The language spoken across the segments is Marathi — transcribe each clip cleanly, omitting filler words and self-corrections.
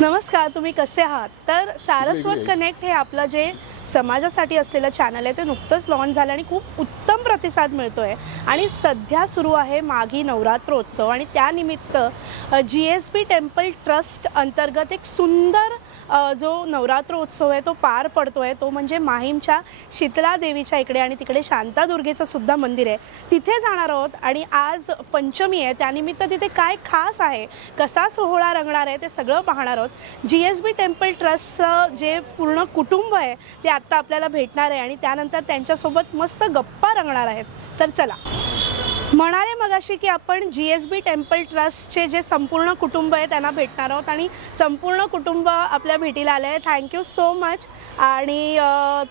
नमस्कार, तुम्ही कसे आहात? तर सारस्वत कनेक्ट हे आपलं जे समाजासाठी असलेलं चॅनल आहे ते नुकतंच लॉन्च झालं आणि खूप उत्तम प्रतिसाद मिळतोय. आणि सध्या सुरू आहे माघी नवरात्रोत्सव आणि त्यानिमित्त GSB टेम्पल ट्रस्ट अंतर्गत एक सुंदर जो नवरात्रोत्सव आहे तो पार पडतोय. तो म्हणजे माहीमच्या शीतला देवीच्या इकडे आणि तिकडे शांतादुर्गेचं सुद्धा मंदिर आहे, तिथे जाणार आहोत. आणि आज पंचमी आहे, त्यानिमित्त तिथे काय खास आहे, कसा सोहळा रंगणार आहे ते सगळं पाहणार आहोत. GSB टेम्पल ट्रस्टचं जे पूर्ण कुटुंब आहे ते आत्ता आपल्याला भेटणार आहे आणि त्यानंतर त्यांच्यासोबत मस्त गप्पा रंगणार आहेत. तर चला, म्हणाले मगाशी की आपण GSB टेम्पल ट्रस्टचे जे संपूर्ण कुटुंब आहे त्यांना भेटणार आहोत आणि संपूर्ण कुटुंब आपल्या भेटीला आले आहे. Thank you so much. आणि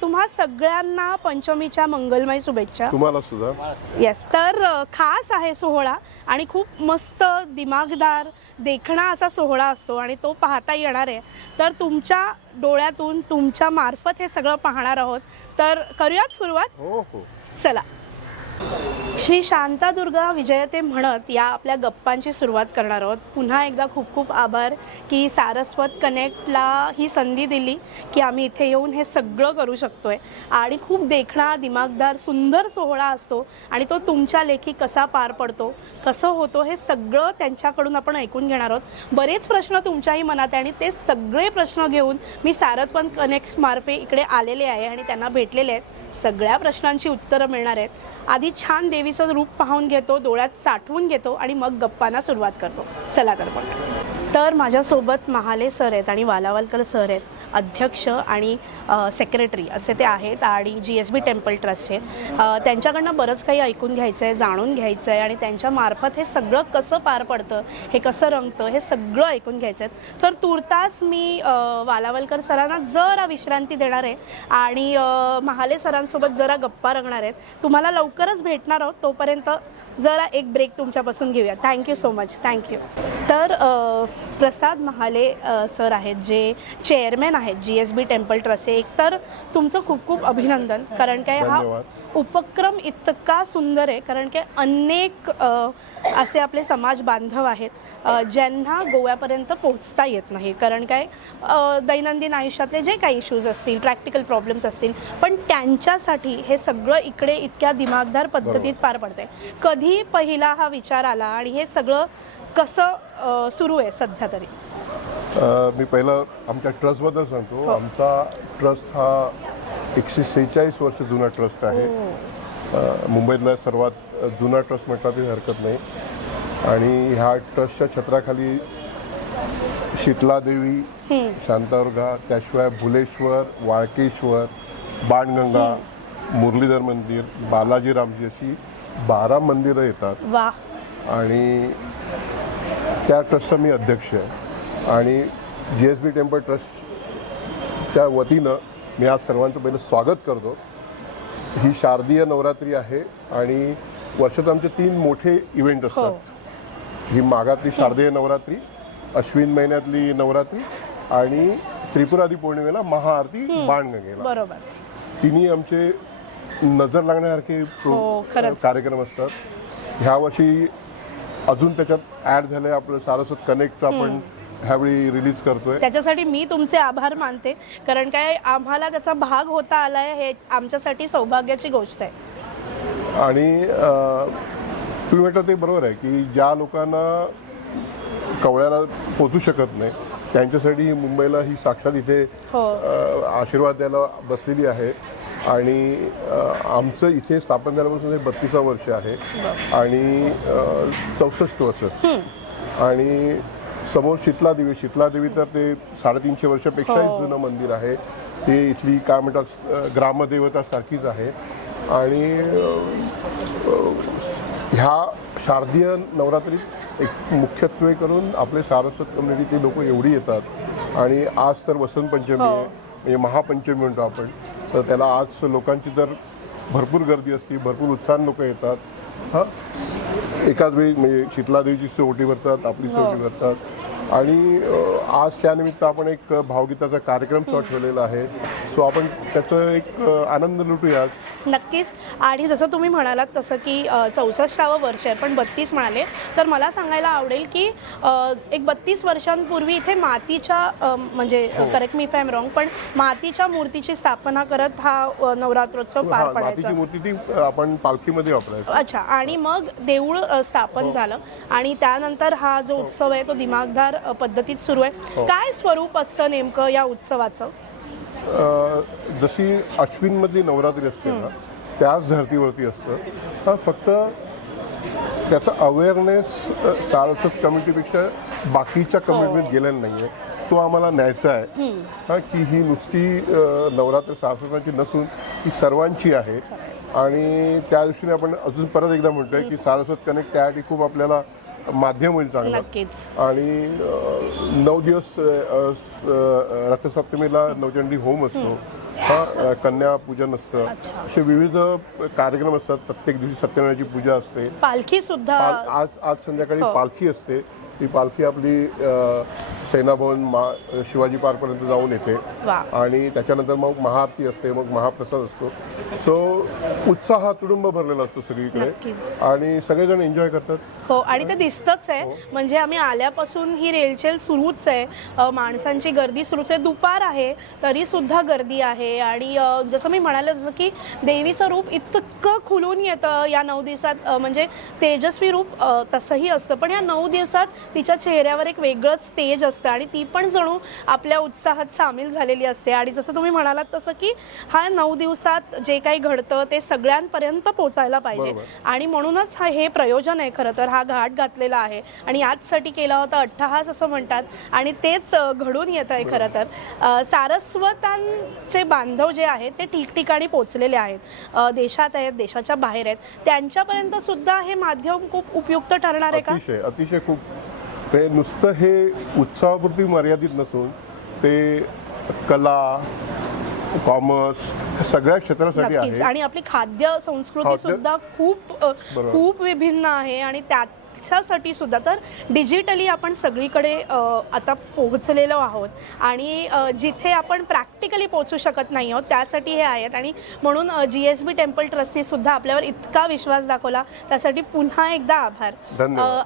तुम्हा सगळ्यांना पंचमीच्या मंगलमय शुभेच्छा. तुम्हाला सुद्धा. येस, तर खास आहे सोहळा आणि खूप मस्त दिमागदार देखणा असा सोहळा असतो आणि तो पाहता येणार आहे. तर तुमच्या डोळ्यातून तुमच्या मार्फत हे सगळं पाहणार आहोत. तर करूयात सुरुवात. हो हो, चला. श्री शांतादुर्गा विजयते म्हणत या आपल्या गप्पांची सुरुवात करणार आहोत. पुन्हा एकदा खूप खूप आभार की सारस्वत कनेक्टला ही संधी दिली की आम्ही इथे येऊन हे सगळं करू शकतोय. आणि खूप देखणा दिमागदार सुंदर सोहळा असतो आणि तो तुमच्या लेखी कसा पार पडतो, कसं होतो, हे सगळं त्यांच्याकडून आपण ऐकून घेणार आहोत. बरेच प्रश्न तुमच्याही मनात आहे आणि ते सगळे प्रश्न घेऊन मी सारस्वत कनेक्ट मार्फे इकडे आलेले आहे आणि त्यांना भेटलेले आहेत. सगळ्या प्रश्नांची उत्तरं मिळणार आहेत. आधी छान देवीचं रूप पाहून घेतो, डोळ्यात साठवून घेतो आणि मग गप्पांना सुरुवात करतो. चला तर मग. तर माझ्यासोबत महाले सर आहेत आणि वालावलकर सर आहेत, अध्यक्ष आणि सेक्रेटरी असे ते आहेत आणि GSB टेम्पल ट्रस्टचे. त्यांच्याकडनं बरंच काही ऐकून घ्यायचं आहे, जाणून घ्यायचं आहे आणि त्यांच्यामार्फत हे सगळं कसं पार पडतं, हे कसं रंगतं, हे सगळं ऐकून घ्यायचं आहे. तर तुर्तास मी वालावलकर सरांना जरा विश्रांती देणार आहे आणि महाले सरांसोबत जरा गप्पा रंगणार आहेत. तुम्हाला लवकरच भेटणार आहोत, तोपर्यंत जरा एक ब्रेक तुमच्यापासून घेऊया. Thank you so much. थँक्यू. तर प्रसाद महाले सर आहेत, जे चेअरमॅन आहेत GSB टेम्पल ट्रस्टचे. एकतर तुमचं खूप खूप अभिनंदन, कारण काय हा उपक्रम इतका सुंदर आहे. कारण काय अनेक असे आपले समाज बांधव आहेत ज्यांना गोव्यापर्यंत पोहोचता येत नाही. कारण काय दैनंदिन आयुष्यातले जे काही इश्यूज असतील, प्रॅक्टिकल प्रॉब्लेम्स असतील, पण त्यांच्यासाठी हे सगळं इकडे इतक्या दिमागदार पद्धतीत पार पडतंय. कधी पहिला हा विचार आला आणि हे सगळं कसं सुरू आहे सध्या तरी? मी पहिलं आमच्या ट्रस्टबद्दल सांगतो. आमचा ट्रस्ट हा 146 वर्ष जुना ट्रस्ट आहे. मुंबईतला सर्वात जुना ट्रस्ट म्हटला तरी हरकत नाही. आणि ह्या ट्रस्टच्या छत्राखाली शीतला देवी, शांतादुर्गा, त्याशिवाय भुलेश्वर, वाळकेश्वर, बाणगंगा, मुरलीधर मंदिर, बालाजी रामजी अशी 12 मंदिरं येतात. वा. आणि त्या ट्रस्टचा मी अध्यक्ष आहे. आणि GSB टेम्पल ट्रस्टच्या वतीनं मी आज सर्वांचं पहिलं स्वागत करतो. ही शारदीय नवरात्री आहे आणि वर्षात आमचे 3 मोठे इव्हेंट असतात. ही माघातली शारदीय नवरात्री, अश्विन महिन्यातली नवरात्री आणि त्रिपुरादी पौर्णिमेला महाआरती बाणगंगेला. बरोबर. तिन्ही आमचे नजर लागण्यासारखे कार्यक्रम असतात. ह्या वर्षी अजून त्याच्यात ॲड झालं आहे आपलं सारस्वत कनेक्टचं, आपण ह्यावेळी रिलीज करतोय. त्याच्यासाठी मी तुमचे आभार मानते, कारण काय आम्हाला त्याचा भाग होता आलाय हे आमच्यासाठी सौभाग्याची गोष्ट आहे. आणि तुम्ही म्हटलं ते बरोबर आहे की ज्या लोकांना कवळ्याला पोचू शकत नाही त्यांच्यासाठी मुंबईला ही साक्षात इथे आशीर्वाद द्यायला बसलेली आहे. आणि आमचं इथे स्थापन झाल्यापासून हे 32 वर्ष आहे आणि 64 वर्ष. आणि समोर शीतला देवी तर ते 350 वर्षापेक्षाही जुनं मंदिर आहे. ते इथली काय म्हणतात ग्रामदेवता सारखीच आहे. आणि ह्या शारदीय नवरात्रीत एक मुख्यत्वे करून आपले सारस्वत कम्युनिटीचे लोक एवढी येतात. आणि आज तर वसंत पंचमी आहे, म्हणजे महापंचमी म्हणतो आपण. तर त्याला आज लोकांची तर भरपूर गर्दी असते, भरपूर उत्साहाने लोक येतात. एकाच वेळी म्हणजे शीतला देवीची सोवटी भरतात, आपली सोवटी भरतात. आणि आज त्यानिमित्त आपण एक भावगीताचा कार्यक्रम सुद्धा ठेवलेला आहे. सो आपण त्याचं एक आनंद लुटूयाच. नक्कीच. आणि जसं तुम्ही म्हणालात तसं की 64वं वर्ष आहे, पण 32 म्हणाले, तर मला सांगायला आवडेल की एक 32 वर्षांपूर्वी इथे मातीच्या म्हणजे correct me if I am wrong, पण मातीच्या मूर्तीची स्थापना करत हा नवरात्रोत्सव पार पडायचा. मातीची मूर्ती ती आपण पालखीमध्ये वापरायचो. अच्छा. आणि मग देऊळ स्थापन झालं आणि त्यानंतर हा जो उत्सव आहे तो दिमागदार पद्धतीत सुरू आहे. काय स्वरूप असतं नेमकं या उत्सवाचं? जशी अश्विनमधली नवरात्री असते ना, त्याच धर्तीवरती असतं. फक्त त्याचा अवेअरनेस सारस्वत कम्युनिटीपेक्षा बाकीच्या कम्युनिटीत गेलेला नाही आहे. तो आम्हाला न्यायचा आहे की ही नुसती नवरात्र सारस्वतांची नसून ही सर्वांची आहे. आणि त्या दृष्टीने आपण अजून परत एकदा म्हणतोय की सारस्वत कनेक्ट त्यासाठी खूप आपल्याला माध्यम होईल चांगलं. आणि 9 दिवस रथसप्तमीला नवचंडी होम असतो, कन्या पूजन असतं, असे विविध कार्यक्रम असतात. प्रत्येक दिवशी सत्यनारायणाची पूजा असते. पालखी सुद्धा आज संध्याकाळी पालखी असते. ती पालखी आपली सेनाभवन शिवाजी पार्कपर्यंत जाऊन येते आणि त्याच्यानंतर मग महाआरती असते, मग महाप्रसाद असतो. सो उत्साह तुडुंब भरलेला असतो सगळीकडे आणि सगळेजण एन्जॉय करतात. हो. आणि ते दिसतच आहे. म्हणजे आम्ही आल्यापासून ही रेलचेल सुरूच आहे, माणसांची गर्दी सुरूच आहे. दुपार आहे तरी सुद्धा गर्दी आहे. आणि जसं मी म्हणाले, जसं की देवीचं रूप इतकं खुलून येतं या 9 दिवसात. म्हणजे तेजस्वी रूप तसंही असतं, पण या 9 दिवसात तिच्या चेहऱ्यावर एक वेगळंच तेज असतं आणि ती पण जणू आपल्या उत्साहात सामील झालेली असते. आणि जसं तुम्ही म्हणालात तसं की हा 9 दिवसात जे काही घडतं ते सगळ्यांपर्यंत पोचायला पाहिजे. आणि म्हणूनच हे प्रयोजन आहे खरं तर. हा घाट घातलेला आहे आणि याचसाठी केला होता अट्टहास असं म्हणतात आणि तेच घडून येत आहे खरं तर. सारस्वतांचे बांधव जे आहेत ते ठिकठिकाणी पोचलेले आहेत, देशात आहेत, देशाच्या बाहेर आहेत. त्यांच्यापर्यंत सुद्धा हे माध्यम खूप उपयुक्त ठरणार आहे का? अतिशय खूप. ते नुसतं हे उत्सवापुरती मर्यादित नसून ते कला, कॉमर्स सगळ्या क्षेत्रासाठी आहे. आणि आपली खाद्य संस्कृती सुद्धा खूप विभिन्न आहे आणि त्याच्यासाठी सुद्धा तर डिजिटली आपण सगळीकडे आता पोहोचलेलो आहोत आणि जिथे आपण प्रॅक्टिकली पोहोचू शकत नाही आहोत त्यासाठी हे आहेत. आणि म्हणून GSB टेम्पल ट्रस्टने सुद्धा आपल्यावर इतका विश्वास दाखवला, त्यासाठी पुन्हा एकदा आभार.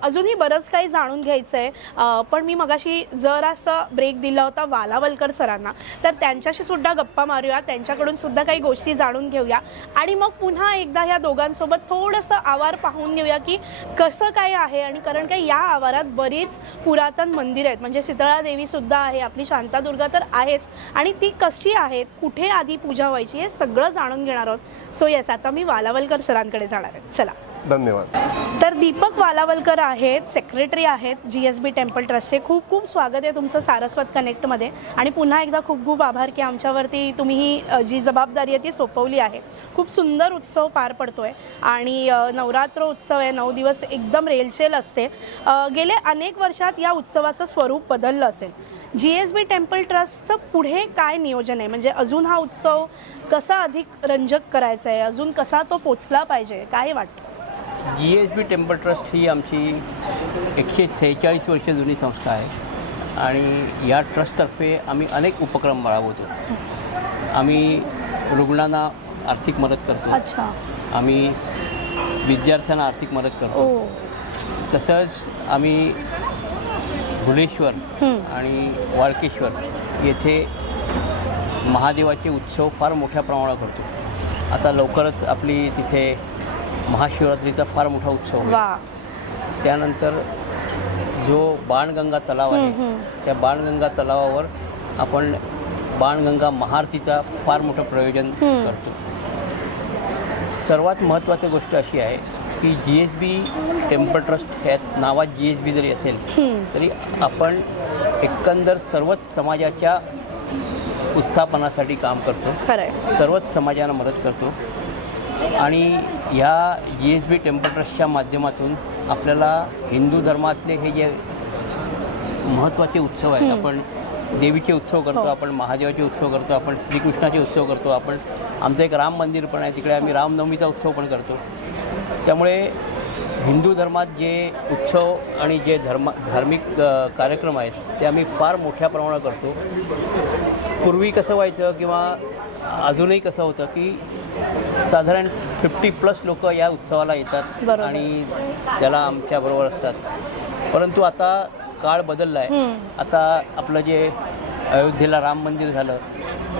अजूनही बरंच काही जाणून घ्यायचं आहे, पण मी मगाशी जरासा ब्रेक दिला होता वालावलकर सरांना, तर त्यांच्याशी सुद्धा गप्पा मारूया, त्यांच्याकडून सुद्धा काही गोष्टी जाणून घेऊया आणि मग पुन्हा एकदा ह्या दोघांसोबत थोडंसं आवार पाहून घेऊया की कसं काय आहे. आणि कारण काय या आवारात बरीच पुरातन मंदिर आहेत, म्हणजे शीतळा देवी सुद्धा आहे, आपली शांतादुर्गा तर आहेच, आणि ती कशी आहेत, कुठे आधी पूजा व्हायची, हे सगळं जाणून घेणार आहोत. सो येस, आता मी वालावलकर सरांकडे जाणार आहे. चला. धन्यवाद. तर दीपक वालावलकर आहेत, सेक्रेटरी आहेत GSB टेम्पल ट्रस्टचे. खूप खूप स्वागत आहे तुमचं सारस्वत कनेक्टमध्ये आणि पुन्हा एकदा खूप खूप आभार की आमच्यावरती तुम्ही ही जी जबाबदारी आहे ती सोपवली आहे. खूप सुंदर उत्सव पार पडतो आहे आणि नवरात्र उत्सव आहे, 9 दिवस एकदम रेलचेल असते. गेले अनेक वर्षात या उत्सवाचं स्वरूप बदललं असेल. GSB टेम्पल ट्रस्टचं पुढे काय नियोजन आहे, म्हणजे अजून हा उत्सव कसा अधिक रंजक करायचा आहे, अजून कसा तो पोचला पाहिजे, काय वाटतं? GSB टेम्पल ट्रस्ट ही आमची 146 वर्ष जुनी संस्था आहे आणि या ट्रस्टतर्फे आम्ही अनेक उपक्रम राबवतो. आम्ही रुग्णांना आर्थिक मदत करतो, आम्ही विद्यार्थ्यांना आर्थिक मदत करतो, तसंच आम्ही भुलेश्वर आणि वाळकेश्वर येथे महादेवाचे उत्सव फार मोठ्या प्रमाणात करतो. आता लवकरच आपली तिथे महाशिवरात्रीचा फार मोठा उत्सव होईल. त्यानंतर जो बाणगंगा तलाव आहे त्या बाणगंगा तलावावर आपण बाणगंगा महाआरतीचा फार मोठं प्रयोजन करतो. सर्वात महत्त्वाची गोष्ट अशी आहे की GSB टेम्पल ट्रस्ट ह्यात नावात GSB जरी असेल तरी आपण एकंदर सर्वच समाजाच्या उत्थापनासाठी काम करतो, सर्वच समाजाला मदत करतो. आणि ह्या GSB टेम्पल ट्रस्टच्या माध्यमातून आपल्याला हिंदू धर्मातले हे जे महत्त्वाचे उत्सव आहेत, आपण देवीचे उत्सव करतो, आपण महादेवाचे उत्सव करतो, आपण श्रीकृष्णाचे उत्सव करतो, आपण आमचं एक राम मंदिर पण आहे, तिकडे आम्ही रामनवमीचा उत्सव पण करतो. त्यामुळे हिंदू धर्मात जे उत्सव आणि जे धार्मिक कार्यक्रम आहेत ते आम्ही फार मोठ्या प्रमाणात करतो. पूर्वी कसं व्हायचं किंवा अजूनही कसं होतं की साधारण 50+ लोक या उत्सवाला येतात बरोबर. आणि त्याला आमच्याबरोबर असतात. परंतु आता काळ बदलला आहे. आता आपलं जे अयोध्येला राम मंदिर झालं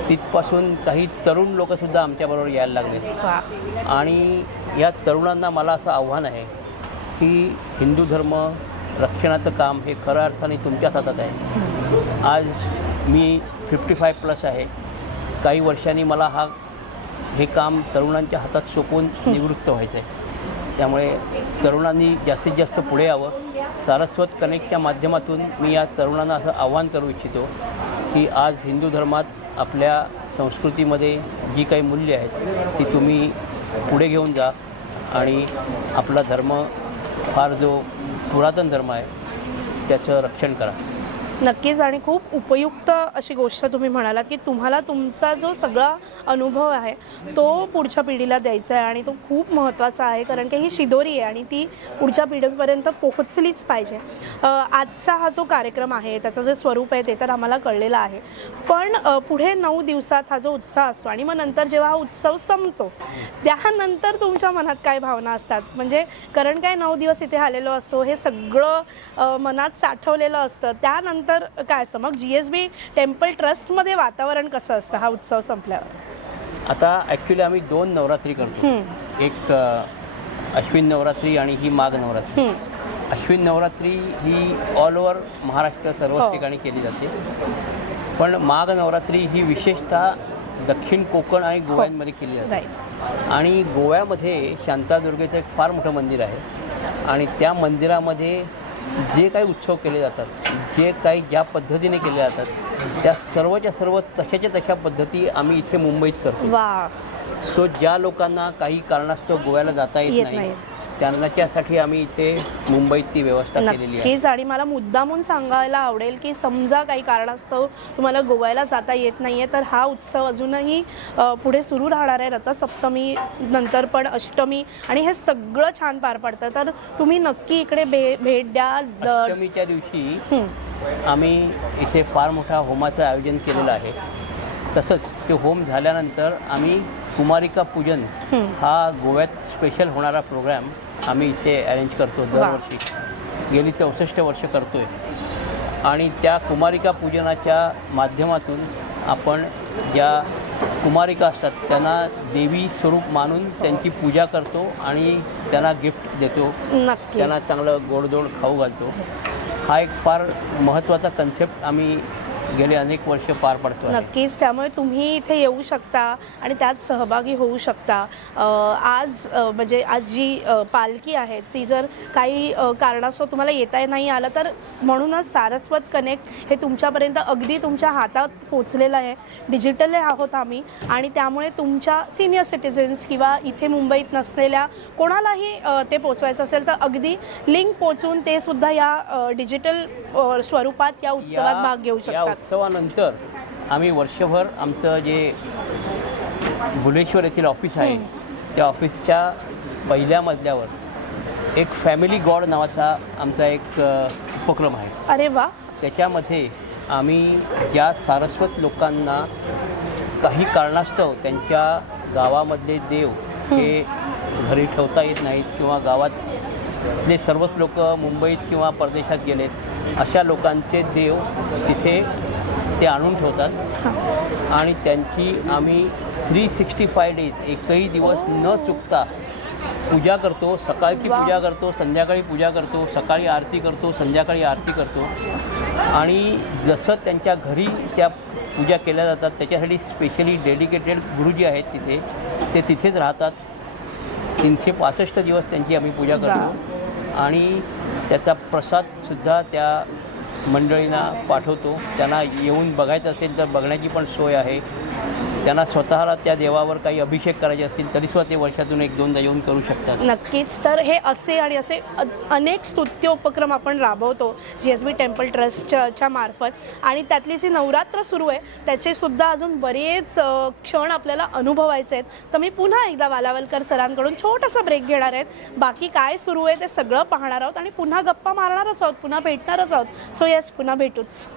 तिथपासून काही तरुण लोकसुद्धा आमच्याबरोबर यायला लागले. वा. आणि या तरुणांना मला असं आव्हान आहे की हिंदू धर्म रक्षणाचं काम हे खऱ्या अर्थाने तुमच्याच हातात आहे. आज मी 55+ आहे. काही वर्षांनी मला हे काम तरुणांच्या हातात सोपवून निवृत्त व्हायचं आहे. त्यामुळे तरुणांनी जास्तीत जास्त पुढे यावं. सारस्वत कनेक्टच्या माध्यमातून मी या तरुणांना असं आव्हान करू इच्छितो की आज हिंदू धर्मात आपल्या संस्कृतीमध्ये जी काही मूल्य आहेत ती तुम्ही पुढे घेऊन जा आणि आपला धर्म फार जो पुरातन धर्म आहे त्याचं रक्षण करा. नक्कीच. आणि खूप उपयुक्त अशी गोष्ट तुम्ही म्हणालात की तुम्हाला तुमचा जो सगळा अनुभव आहे तो पुढच्या पिढीला द्यायचा आहे आणि तो खूप महत्त्वाचा आहे, कारण की ही शिदोरी आहे आणि ती पुढच्या पिढीपर्यंत पोहोचलीच पाहिजे. आजचा हा जो कार्यक्रम आहे त्याचं जे स्वरूप आहे ते तर आम्हाला कळलेलं आहे, पण पुढे 9 दिवसात हा जो उत्साह असतो आणि मग नंतर जेव्हा हा उत्सव संपतो त्यानंतर तुमच्या मनात काय भावना असतात? म्हणजे कारण काय 9 दिवस इथे आलेलो असतो, हे सगळं मनात साठवलेलं असतं, त्यानंतर काय असतं मग GSB टेम्पल ट्रस्टमध्ये वातावरण कसं असतं हा उत्सव संपल्यावर? आता ॲक्च्युली आम्ही 2 नवरात्री करतो. एक अश्विन नवरात्री आणि ही माघ नवरात्री. अश्विन नवरात्री ही ऑल ओव्हर महाराष्ट्र सर्वच ठिकाणी केली जाते, पण माघ नवरात्री ही विशेषतः दक्षिण कोकण आणि गोव्यांमध्ये केली जाते. आणि गोव्यामध्ये शांतादुर्गेचं एक फार मोठं मंदिर आहे आणि त्या मंदिरामध्ये जे काही उत्सव केले जातात, जे काही ज्या पद्धतीने केले जातात त्या सर्वच्या सर्व तशाच्या तशा पद्धती आम्ही इथे मुंबईत करतो. वा. सो ज्या लोकांना काही कारणास्तव गोव्याला जाता येत नाही त्यांच्यासाठी आम्ही इथे मुंबईत ती व्यवस्था केलेली आहे. नक्कीच. आणि मला मुद्दामून सांगायला आवडेल की समजा काही कारणास्तव तुम्हाला गोव्याला जाता येत नाही आहे तर हा उत्सव अजूनही पुढे सुरू राहणार आहे. रथसप्तमी नंतर पण अष्टमी आणि हे सगळं छान पार पडतं, तर तुम्ही नक्की इकडे भेट द्या. अष्टमीच्या दिवशी आम्ही इथे फार मोठा होमाचं आयोजन केलेलं आहे. तसंच ते होम झाल्यानंतर आम्ही कुमारिका पूजन हा गोव्यात स्पेशल होणारा प्रोग्राम आम्ही इथे अरेंज करतो दरवर्षी. गेली 64 वर्ष करतो आहे. आणि त्या कुमारिका पूजनाच्या माध्यमातून आपण ज्या कुमारिका असतात त्यांना देवी स्वरूप मानून त्यांची पूजा करतो आणि त्यांना गिफ्ट देतो, त्यांना चांगलं गोडधोड खाऊ घालतो. हा एक फार महत्त्वाचा कन्सेप्ट आम्ही गेले अनेक वर्ष पार पडतो. नक्कीच. त्यामुळे तुम्ही इथे येऊ शकता आणि त्यात सहभागी होऊ शकता. आज म्हणजे आज जी पालखी आहे ती जर काही कारणास्तव तुम्हाला येता नाही आलं तर म्हणूनच सारस्वत कनेक्ट हे तुमच्यापर्यंत अगदी तुमच्या हातात पोचलेलं आहे. डिजिटल आहोत आम्ही आणि त्यामुळे तुमच्या सिनियर सिटिझन्स किंवा इथे मुंबईत नसलेल्या कोणालाही ते पोचवायचं असेल तर अगदी लिंक पोचवून ते सुद्धा या डिजिटल स्वरूपात या उत्सवात भाग घेऊ शकतात. उत्सवानंतर आम्ही वर्षभर आमचं जे भुलेश्वर येथील ऑफिस आहे त्या ऑफिसच्या पहिल्या मजल्यावर एक फॅमिली गॉड नावाचा आमचा एक उपक्रम आहे. अरे वा. त्याच्यामध्ये आम्ही ज्या सारस्वत लोकांना काही कारणास्तव त्यांच्या गावामधले देव हे घरी ठेवता येत नाहीत किंवा गावातले सर्वच लोक मुंबईत किंवा परदेशात गेलेत अशा लोकांचे देव तिथे ते आणून ठेवतात आणि त्यांची आम्ही 365 डेज एकही दिवस न चुकता पूजा करतो. सकाळची पूजा करतो, संध्याकाळी पूजा करतो, सकाळी आरती करतो, संध्याकाळी आरती करतो. आणि जसं त्यांच्या घरी त्या पूजा केल्या जातात त्याच्यासाठी स्पेशली डेडिकेटेड गुरुजी आहेत तिथे, ते तिथेच राहतात. 365 दिवस त्यांची आम्ही पूजा करतो आणि त्याचा प्रसादसुद्धा त्या मंडळींना पाठवतो. त्यांना येऊन बघायचं असेल तर बघण्याची पण सोय आहे. त्यांना स्वतःला त्या देवावर काही अभिषेक करायचे असतील तरीसुद्धा ते वर्षातून 1-2दा येऊन करू शकतात. नक्कीच. तर हे असे आणि असे अनेक स्तुत्य उपक्रम आपण राबवतो GSB टेम्पल ट्रस्टच्या मार्फत आणि त्यातली जी नवरात्र सुरू आहे त्याचेसुद्धा अजून बरेच क्षण आपल्याला अनुभवायचे आहेत. तर मी पुन्हा एकदा वालावलकर सरांकडून छोटासा ब्रेक घेणार आहेत. बाकी काय सुरू आहे ते सगळं पाहणार आहोत आणि पुन्हा गप्पा मारणारच आहोत, पुन्हा भेटणारच आहोत. सो येस, पुन्हा भेटूच.